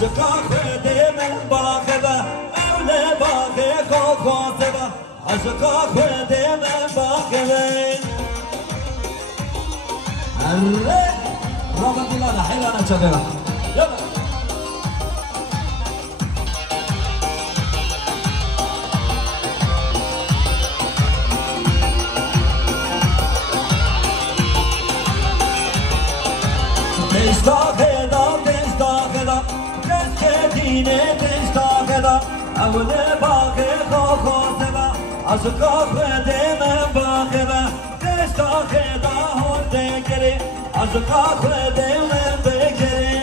عشقا خودی من باخبه اول باخی خواسبه عشقا خودی من باخبه اره رابط دیلانا حیلانا چه اول باقی خواسته عشقا خودی من باخبه دشتا خدا هنده گری عشقا خودی من بگری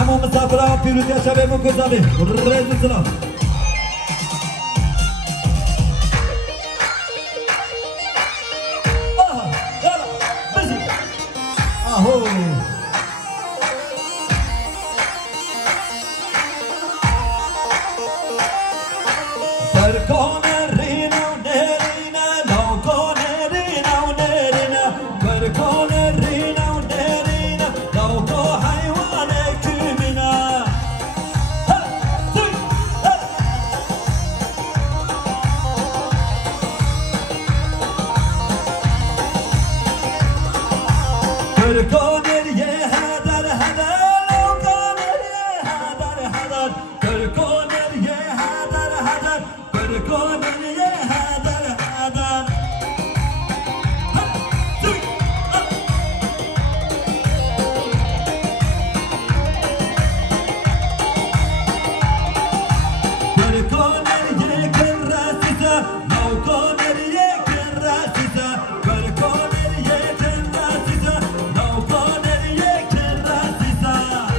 همون مسافران پیروزی شب مکزالی رئیس سلام هو تركون الرينا ونيرنا لو كون الرينا ونيرنا تركون الرينا ونيرنا لو كو حيوانك منا تركون الريه هدر هدر لو كون الريه هدر هدر تركون الريه هدر هدر تركون الريه هدر هدر تركون الريه كراسته لو كون الريه كراسته تركون الريه كراسته لو كون الريه كراسته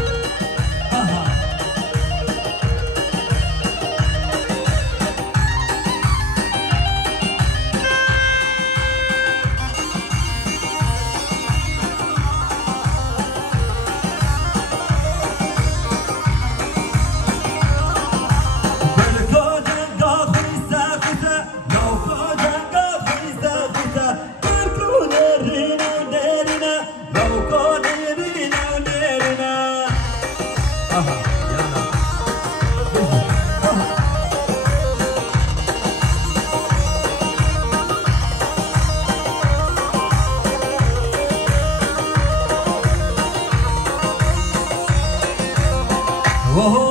وهو